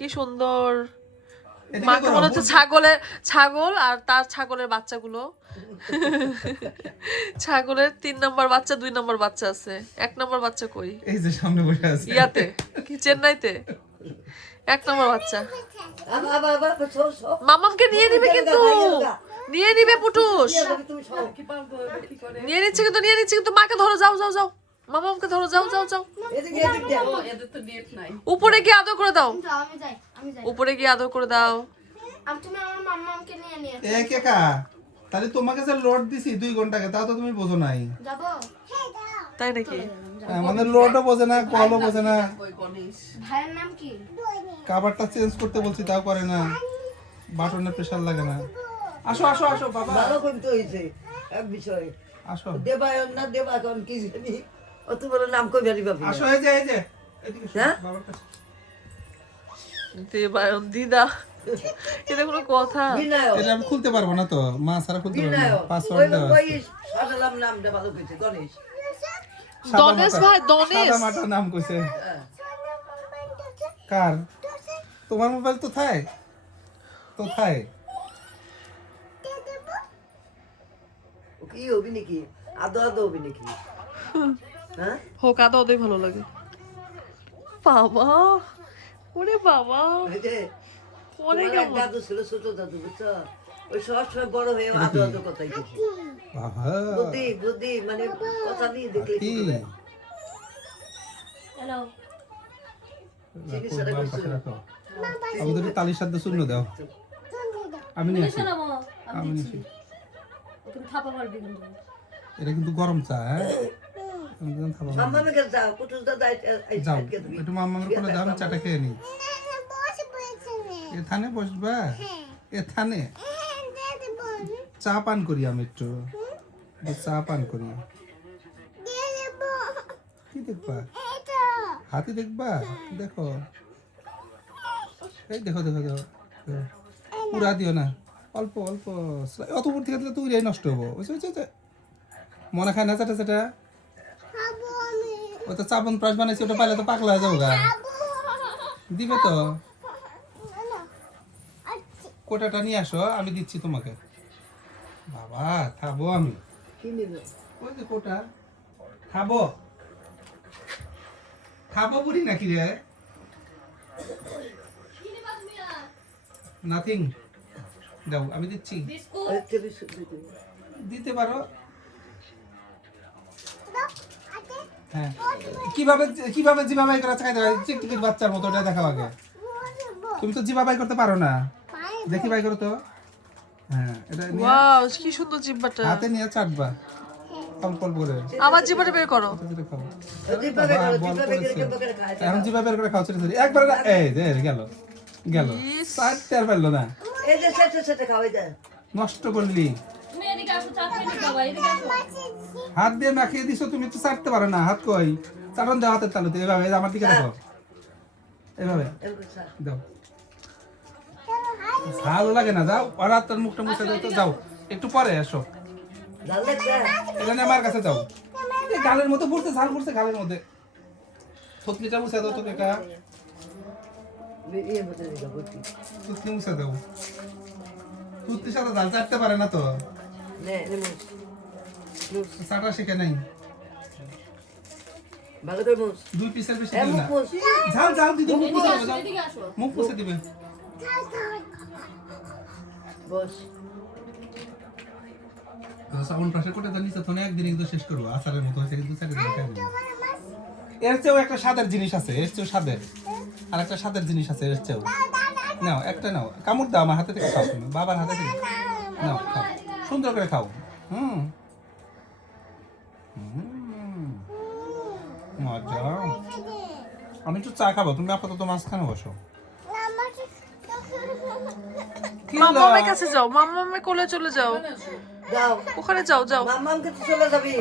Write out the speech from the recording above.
কি সুন্দর। মাকে মনে হচ্ছে ছাগল আর তার ছাগলের বাচ্চাগুলো। ছাগলের 3 নম্বর বাচ্চা 2 নম্বর বাচ্চা আছে, 1 নম্বর বাচ্চা কই? এই যে সামনে বসে আছে ইয়াতে কি চেন্নাইতে 1 নম্বর বাচ্চা। মামামকে নিয়ে নিবে কিন্তু, নিয়ে নিবে পুটুস, নিয়ে নিচ্ছে কিন্তু মাকে ধরো, যাও যাও যাও, মামামকে ধরো, যাও যাও যাও। উপরে গিয়ে আদর করে দাও, উপরে গিয়ে আদর করে দাও। তাহলে তোমাকে যে লোড দিছি 2 ঘন্টাকে, তাও তো তুমি বোঝো নাই। তাই নাকি? আমাদের লোডও বোঝে না, কলও বোঝে না। ভাইয়ের নাম কি? কাভারটা চেঞ্জ করতে বলছি তাও করে না, বাটনে প্রেসার লাগে না। আসো আসো আসো বাবা, ভালো করতে হয়েছে এক বিষয়। আসো দেবায়ন না দেবায়ন কি জানি অত বড় নাম কই জানি বাবা। আসো, এই যে এদিকে এসো, হ্যাঁ? বাবার কাছে। দেবায়ন দিদা, এটা কোনো কথা? বিনায়ক এটা আমি খুলতে পারবো না তো, মা ছাড়া খুলতে পারবো না, বিনায়ক পাসওয়ার্ড দাও। ওই সাদালাম নামটা ভালো কইছে গণেশ। দনেশ ভাই, দনেশ। সাদা মাটার নাম কইছে। কার? তোমার মোবাইল তো থাই তো থাই। ও কি হবি নাকি আদো আদো হবি নাকি? হ্যাঁ হোক, আদা ওদের ভালো লাগে। বাবা, ওরে বাবা, ওই যে অনেক তোমার এক দাদু ছিল ছোট দাদু বুঝছো, ওই সবসময় বড় হয়ে আদো আদো কথাই বলছে। বাবা বুদ্ধি বুদ্ধি মানে কথা দিয়ে দেখলে কি কি হয়। হ্যালো, চিকিৎসাটা বাম করছো? পাশে রাখো। আমি তো তালির সাথে শূন্য দাও, আমি নিয়ে আসি, শোনাবো আমি নিয়ে আসি। তুমি থাপা মারবে কিন্তু। এটা কিন্তু গরম চা, হ্যাঁ আমি কিন্তু খাবো না। মাম্মামে কাছে যাও কুটুস দাদা যাও আটকে দিবি। একটু মামার কোলে দাও, আমি চাটা খেয়ে নিই। এখানে বসবা, এখানে চা পান করি, আমি একটু চা পান করি। কি দেখবা? হাতি দেখবা? দেখো, এই দেখো দেখো দেখো, পুরা দিও না, অল্প অল্প, অত উপর থেকে দিলে তুই নষ্ট হবো। মনে খায় না চাটা চাটা, ও তো চাবন প্রাস বানাইছে, ওটা পাইলে তো পাকলা হয়ে যাবো গা। দিবে তো, কোটাটা নিয়ে আসো, আমি দিচ্ছি তোমাকে। বাবা খাবো আমি, কি নিবে? ওই যে কোটা খাবো, খাবো বুড়ি নাকি রে? নাথিং, দাও আমি দিচ্ছি। একটা বিস্কুট দিতে। দিতে পারো, হ্যাঁ। কিভাবে কিভাবে জিবাবাই করে চাইতে হয় চিকটিকির বাচ্চার মতো, ওটা দেখাও আগে। তুমি তো জিবাবাই করতে পারো না, দেখি বাই করো তো। হ্যাঁ, এটা নিয়ে ওয়াও, কি সুন্দর জিহ্বাটা। হাতে নিয়ে চাটবা অল্প অল্প করে। আমার জিহ্বাটা বের করো। ছেড়ে খাও। জিভাবে খাও, বল জিভাবে করেছে। গেলে বকের খায়। এখন জিভা বের করে খাও, ছেড়ে ছেড়ে একবার না, এই যে গেল গেল, ইস। চাটতে আর পারলো না, এই যে সেটে সেটে খাওয়াই যায়। নষ্ট করলি। তুমি এদিকে আসো, চা খেয়ে নিও বাবা, এদিকে আসো। হাত দিয়ে মাখিয়ে দিছো, তুমি তো চাটতে পারো না, হাত কই? চাটন দাও হাতের তালুতে, এভাবে এই যে আমার দিকে দেখো, এভাবে এরকম চা। দাও। ভালো লাগে না, যাও আর হাতটার মুখটা মুছে দাও তো, যাও একটু পরে এসো, ঝাল লাগছে? এখানে আমার কাছে যাও। এই গালের মধ্যে পড়ছে, ঝাল পড়ছে গালের মধ্যে, থুতনিটা মুছে দাও তো কাকা, ইয়ে মধ্যে দিলো, বুদ্ধি। থুতনি মুছে দাও। থুতনির সাথে ঝাল চাটতে পারে না তো, নে, নে মুছ। মুছ। চাটা শিখে নাই। ভালো করে মুছ। 2 পিসের বেশি এ দিও মুখ না। মুছ। ঝাল ঝাল দিদি, মুখ মুছে দিবে, যাও। এদিকে আসো। মুখ মুছে দিবে। বস। সাবন প্রাশে কোটা জানিস তো, না একদিন একদম শেষ করবো, আচারের মতো হয়েছে কিন্তু চারিদিকে খাই দিবো। এর চেয়েও একটা স্বাদের জিনিস আছে, এর চেয়েও স্বাদের আর একটা স্বাদের জিনিস আছে, এর চেয়েও। নাও একটা নাও, কামড় দাও, আমার হাতে থেকে খাও, তুমি বাবার হাতে থেকে নাও, খাও সুন্দর করে খাও। হুম হুম, মজা। আমি একটু চা খাবো, তুমি আপাতত মাঝখানে বসো। কি হলো? মামামের কাছে যাও, মামামের কোলে চলে যাও, যাও। ওখানে যাও যাও। মাম্মামকে তো চলে যাবি।